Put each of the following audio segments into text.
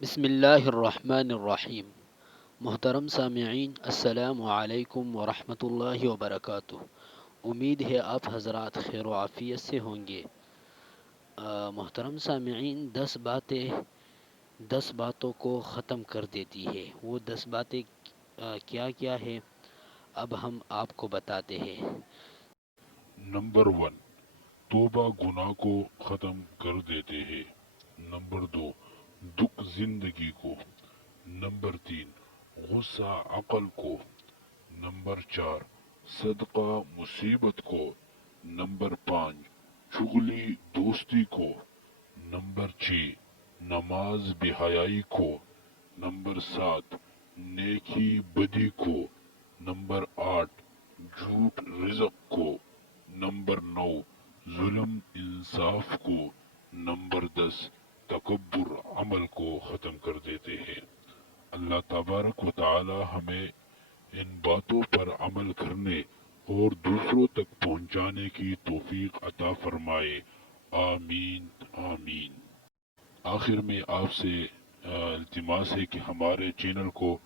بسم اللہ الرحمن الرحیم۔ محترم سامعین، السلام علیکم ورحمۃ اللہ وبرکاتہ۔ امید ہے آپ حضرات خیر و عافیت سے ہوں گے۔ محترم سامعین، 10 باتوں کو ختم کر دیتی ہے۔ وہ 10 باتیں کیا کیا ہے، اب ہم آپ کو بتاتے ہیں۔ نمبر 1، توبہ گناہ کو ختم کر دیتے ہیں۔ نمبر 2، دکھ زندگی کو۔ نمبر 3، غصہ عقل کو۔ نمبر 4، صدقہ مصیبت کو۔ نمبر 5، چغلی دوستی کو۔ نمبر 6، نماز بے حیائی کو۔ نمبر 7، نیکی بدی کو۔ نمبر 8، جھوٹ رزق کو۔ نمبر 9، ظلم انصاف کو۔ نمبر 10، تکبر عمل کو ختم کر دیتے ہیں۔ اللہ تبارک و تعالی ہمیں ان باتوں پر عمل کرنے اور دوسروں تک پہنچانے کی توفیق عطا فرمائے، آمین آمین۔ آخر میں آپ سے التماس ہے کہ ہمارے چینل کو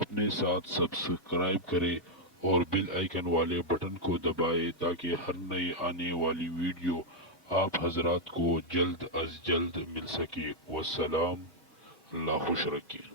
اپنے ساتھ سبسکرائب کرے اور بیل آئیکن والے بٹن کو دبائے تاکہ ہر نئی آنے والی ویڈیو آپ حضرات کو جلد از جلد مل سکے۔ والسلام، اللہ خوش رکھے۔